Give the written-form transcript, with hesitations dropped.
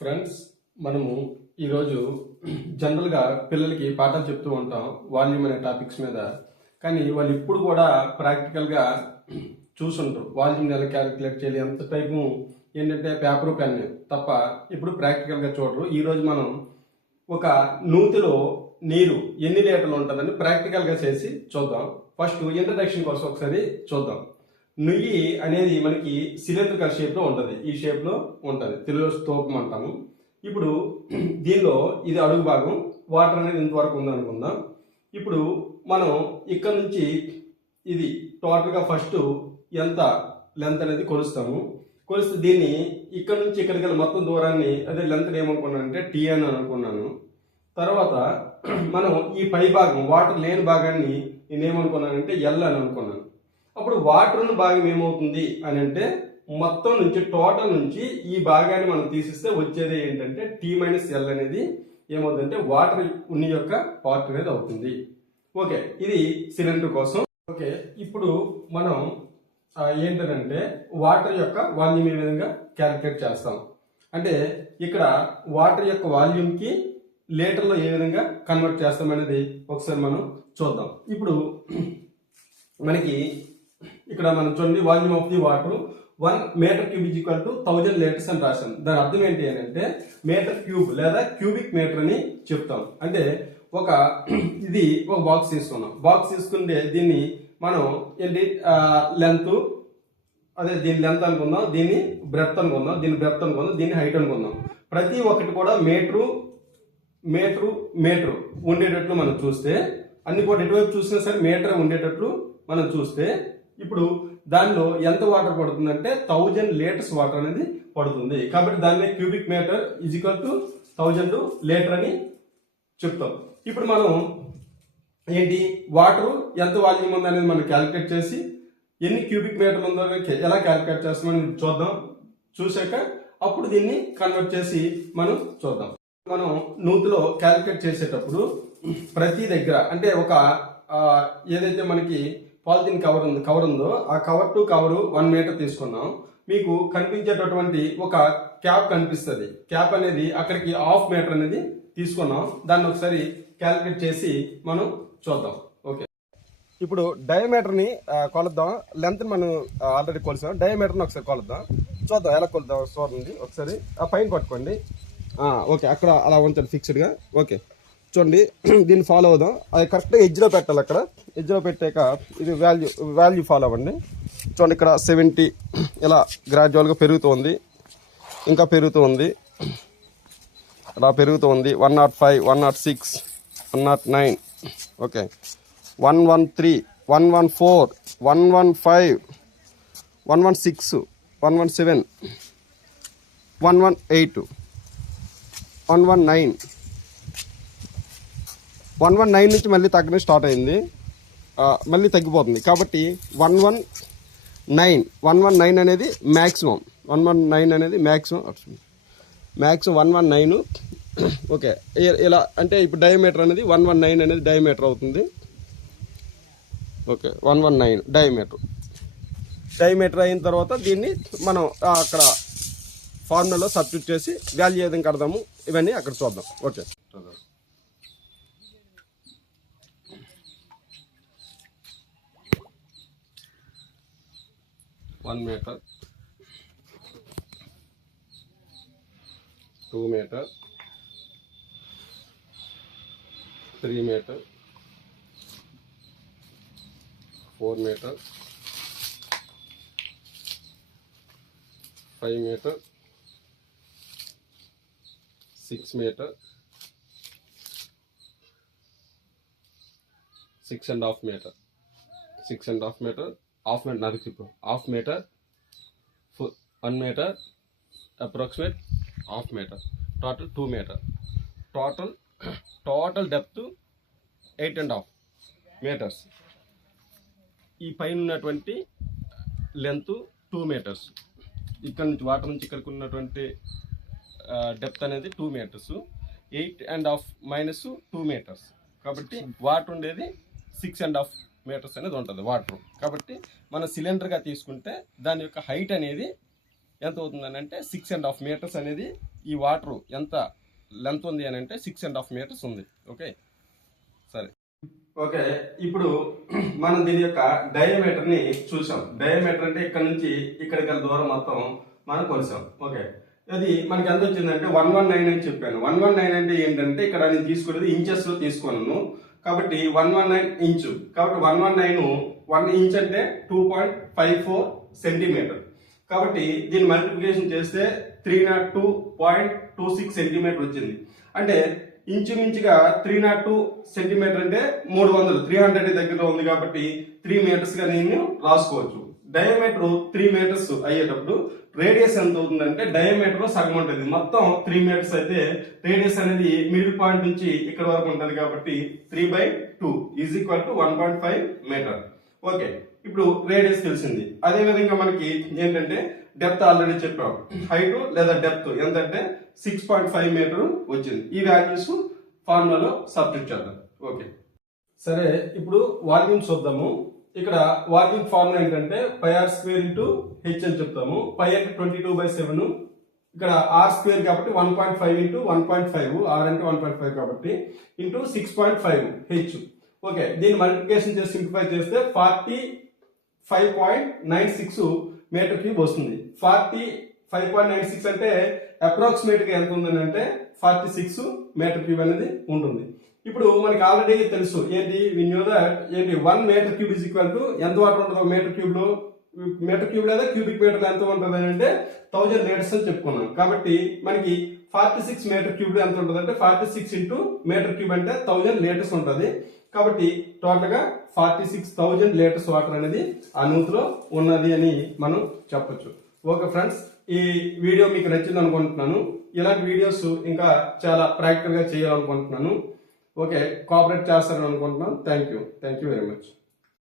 Friends, మనము ఈరోజు జనరల్గా పిల్లలకి పాఠాలు చెప్తూ ఉంటాం వాల్యూమ్ అనే టాపిక్స్ మీద. కానీ వాళ్ళు ఇప్పుడు కూడా ప్రాక్టికల్గా చూసుంటారు వాల్యూమ్ ఎలా క్యాలిక్యులేట్ చేయాలి, ఎంత టైపు ఏంటంటే పేపరు పెన్ తప్ప ఇప్పుడు ప్రాక్టికల్గా చూడరు. ఈరోజు మనం ఒక నూతిలో నీరు ఎన్ని లీటర్లు ఉంటుందని ప్రాక్టికల్గా చేసి చూద్దాం. ఫస్ట్ ఇంట్రడక్షన్ కోసం ఒకసారి చూద్దాం. నుయ్యి అనేది మనకి సిలిండ్రికల్ షేప్ లో ఉంటుంది. ఈ షేప్ లో ఉంటుంది, తెలుగులో స్తూపం అంటాము. ఇప్పుడు దీనిలో ఇది అడుగు భాగం, వాటర్ అనేది ఇంతవరకు ఉందనుకుందాం. ఇప్పుడు మనం ఇక్కడ నుంచి ఇది టోటల్గా ఫస్ట్ ఎంత లెంత్ అనేది కొలుస్తాము. కొలిస్తే దీన్ని ఇక్కడ నుంచి ఇక్కడికి మొత్తం దూరాన్ని, అదే లెంత్ ఏమనుకున్నానంటే టీ అని అనుకున్నాను. తర్వాత మనం ఈ పై భాగం వాటర్ లేని భాగాన్ని నేనేమనుకున్నానంటే ఎల్ అని అనుకున్నాను. అప్పుడు వాటర్ భాగం ఏమవుతుంది అని అంటే మొత్తం నుంచి టోటల్ నుంచి ఈ భాగాన్ని మనం తీసిస్తే వచ్చేది ఏంటంటే టీ మైనస్ ఎల్ అనేది ఏమవుతుందంటే వాటర్ ఉన్ని యొక్క పార్ట్ అనేది అవుతుంది. ఓకే, ఇది సిలిండర్ కోసం. ఓకే, ఇప్పుడు మనం ఏంటంటే వాటర్ యొక్క వాల్యూమ్ ఏ విధంగా క్యాలిక్యులేట్ చేస్తాం అంటే ఇక్కడ వాటర్ యొక్క వాల్యూమ్కి లీటర్లో ఏ విధంగా కన్వర్ట్ చేస్తాం అనేది ఒకసారి మనం చూద్దాం. ఇప్పుడు మనకి ఇక్కడ మనం చూడండి, volume of the water 1 metre cube is equal to 1000 litres అని రాశాను. దాని అర్థం ఏంటి అని అంటే మీటర్ క్యూబ్ లేదా క్యూబిక్ మీటర్ అని చెప్తాం. అంటే ఇది ఒక బాక్స్ తీసుకున్నాం. బాక్స్ తీసుకుంటే దీన్ని మనం ఏంటి లెంత్, అదే దీని లెంత్ అనుకుందాం, దీన్ని బ్రెడ్త్ అనుకుందాం, దీని బ్రెడ్త్ అనుకుందాం, దీన్ని హైట్ అనుకుందాం. ప్రతి ఒక్కటి కూడా మీటరు మీటరు మీటరు ఉండేటట్లు మనం చూస్తే, అన్ని కూడా ఎటువైపు చూసినా సరే మీటర్ ఉండేటట్లు మనం చూస్తే, ఇప్పుడు దానిలో ఎంత వాటర్ పడుతుందంటే 1000 లీటర్స్ వాటర్ అనేది పడుతుంది. కాబట్టి దాన్ని cubic metre is equal to 1000 litre అని చెప్తాం. ఇప్పుడు మనం ఏంటి వాటర్ ఎంత వాల్యూమ్ ఉంది అనేది మనం క్యాలిక్యులేట్ చేసి ఎన్ని క్యూబిక్ మీటర్లు ఉందో ఎలా క్యాలిక్యులేట్ చేస్తామని చూద్దాం. చూసాక అప్పుడు దీన్ని కన్వర్ట్ చేసి మనం చూద్దాం. మనం నూతిలో క్యాలిక్యులేట్ చేసేటప్పుడు ప్రతి దగ్గర అంటే ఒక ఏదైతే మనకి పాలిథిన్ కవర్ ఉందో ఆ కవర్ టు కవర్ 1 మీటర్ తీసుకున్నాం. మీకు కనిపించేటటువంటి ఒక క్యాప్ కనిపిస్తుంది. క్యాప్ అనేది అక్కడికి 1/2 మీటర్ అనేది తీసుకున్నాం. దాన్ని ఒకసారి క్యాలిక్యులేట్ చేసి మనం చూద్దాం. ఓకే, ఇప్పుడు డయామీటర్ ని కొలుద్దాం. లెంత్ మనం ఆల్రెడీ కొలిసాం. డయామీటర్ ని ఒకసారి కొలుద్దాం, చూద్దాం ఎలా కొలుద్దాం. చూడండి ఒకసారి ఆ పైన పట్టుకోండి. ఓకే, అక్కడ అలా ఉంచండి ఫిక్స్డ్గా. ఓకే, చూడండి దీన్ని ఫాలో అవుదాం. అది కరెక్ట్గా ఎడ్జ్లో పెట్టాలి. అక్కడ ఎడ్జ్లో పెట్టాక ఇది వాల్యూ ఫాలో అవ్వండి. చూడండి ఇక్కడ 70 ఇలా గ్రాడ్యువల్గా పెరుగుతుంది, ఇంకా పెరుగుతూ ఉంది, ఇలా పెరుగుతూ ఉంది. 105, 106, 109, ఓకే, 113, 114, 115, 116, 117, 118, 119. 119 నుంచి మళ్ళీ తగ్గడం స్టార్ట్ అయింది, మళ్ళీ తగ్గిపోతుంది. కాబట్టి 119 అనేది మ్యాక్సిమం. 119 అనేది మ్యాక్సిమం 119. ఓకే, ఇలా అంటే ఇప్పుడు డయామీటర్ అనేది 119 అనేది డయామీటర్ అవుతుంది. ఓకే, 119 డయామీటర్ అయిన తర్వాత దీన్ని మనం అక్కడ ఫార్ములాలో సబ్స్టిట్యూట్ చేసి వాల్యూ ఏదైనా కడదాము. ఇవన్నీ అక్కడ చూద్దాం. Okay, 1 metre, 2 metre, 3 metre, 4 metre, 5 metre, 6 metre, 6.5 metre, 6.5 metre, half metre, 1 metre, approximate half metre, total 2 metre. Total depth 8.5 metres. ఈ పైన ఉన్నటువంటి లెంత్ 2 మీటర్స్. ఇక్కడ నుంచి వాటర్ నుంచి ఇక్కడికి ఉన్నటువంటి డెప్త్ అనేది 2 మీటర్స్. 8.5 minus 2 metres. కాబట్టి వాటర్ ఉండేది 6.5 మీటర్స్ అనేది ఉంటుంది వాటర్. కాబట్టి మనం సిలిండర్గా తీసుకుంటే దాని యొక్క హైట్ అనేది ఎంత అవుతుందని అంటే 6.5 మీటర్స్ అనేది ఈ వాటర్ ఎంత లెంత్ ఉంది అని అంటే 6.5 మీటర్స్ ఉంది. ఓకే, సరే. ఓకే, ఇప్పుడు మనం దీని యొక్క డయామీటర్ ని చూసాం. డయామీటర్ అంటే ఇక్కడ నుంచి ఇక్కడికి గల దూరం మొత్తం మనం కొలిసాం. ఓకే, అది మనకి ఎంత వచ్చిందంటే 119 అని చెప్పాను. 119 అంటే ఏంటంటే ఇక్కడ నేను తీసుకునేది ఇంచెస్ లో తీసుకున్నాను కాబట్టి 119 ఇంచు. కాబట్టి 119 1 ఇంచ్ అంటే 2.54 సెంటీమీటర్. కాబట్టి దీన్ని మల్టిప్లికేషన్ చేస్తే 302.26 సెంటీమీటర్ వచ్చింది. అంటే ఇంచుమించుగా 302 సెంటీమీటర్ అంటే 300 దగ్గరలో ఉంది కాబట్టి 3 మీటర్స్ గా నేను రాసుకోవచ్చు. డయామీటర్ 3 మీటర్స్ అయ్యేటప్పుడు రేడియస్ ఎంత అవుతుందంటే డయామీటర్ సగం ఉంటుంది. మొత్తం 3 మీటర్స్ అయితే రేడియస్ అనేది మిడిల్ పాయింట్ నుంచి ఇక్కడ వరకు ఉంటుంది కాబట్టి 3/2 is equal to 1.5 metre. Okay, ఇప్పుడు రేడియస్ తెలిసింది. అదే విధంగా మనకి ఏంటంటే డెప్త్ ఆల్రెడీ చెప్పాం. హైట్ లేదా డెప్త్ ఎంతంటే 6.5 మీటర్ వచ్చింది. ఈ వాల్యూస్ ఫార్ములాలో సబ్స్టిట్యూట్ చేద్దాం. ఓకే, సరే. ఇప్పుడు వాల్యూమ్ చూద్దాము. ఇక్కడ వాల్యూమ్ ఫార్ములా ఏంటంటే πr² ఇంటూ హెచ్ అని చెప్తాము. π అంటే 22/7, ఇక్కడ r² కాబట్టి 1.5 ఇంటూ 1.5, r అంటే 1.5 కాబట్టి ఇంటూ 6.5 హెచ్. ఓకే, దీన్ని మల్టిప్లికేషన్ చేసి సింప్లిఫై చేస్తే 45.96 మీటర్ క్యూబ్ వస్తుంది. 45.96 అంటే అప్రాక్సిమేట్ గా ఎంత ఉందని అంటే 46 మీటర్ క్యూబ్ అనేది ఉంటుంది. ఇప్పుడు మనకి ఆల్రెడీ తెలుసు ఏంటి, వి న్యూ దట్ ఏంటి 1 metre cube is equal to ఎంత వాటర్ ఉంటుంది మీటర్ క్యూబ్ లో. మీటర్ క్యూబ్ లేదా క్యూబిక్ మీటర్ ఎంత ఉంటుంది అని అంటే 1000 లీటర్స్ అని చెప్పుకున్నాం. కాబట్టి మనకి 46 మీటర్ క్యూబ్ ఎంత ఉంటుంది అంటే 46 ఇంటూ మీటర్ క్యూబ్ అంటే 1000 లీటర్స్ ఉంటుంది. కాబట్టి టోటల్ గా 46,000 లీటర్స్ వాటర్ అనేది ఆ నూతిలో ఉన్నది అని మనం చెప్పొచ్చు. ఓకే ఫ్రెండ్స్, ఈ వీడియో మీకు నచ్చింది అనుకుంటున్నాను. ఇలాంటి వీడియోస్ ఇంకా చాలా ప్రాక్టికల్ గా చేయాలనుకుంటున్నాను. ఓకే, కోఆపరేట్ చేస్తారని అనుకుంటున్నాను. Thank you very much.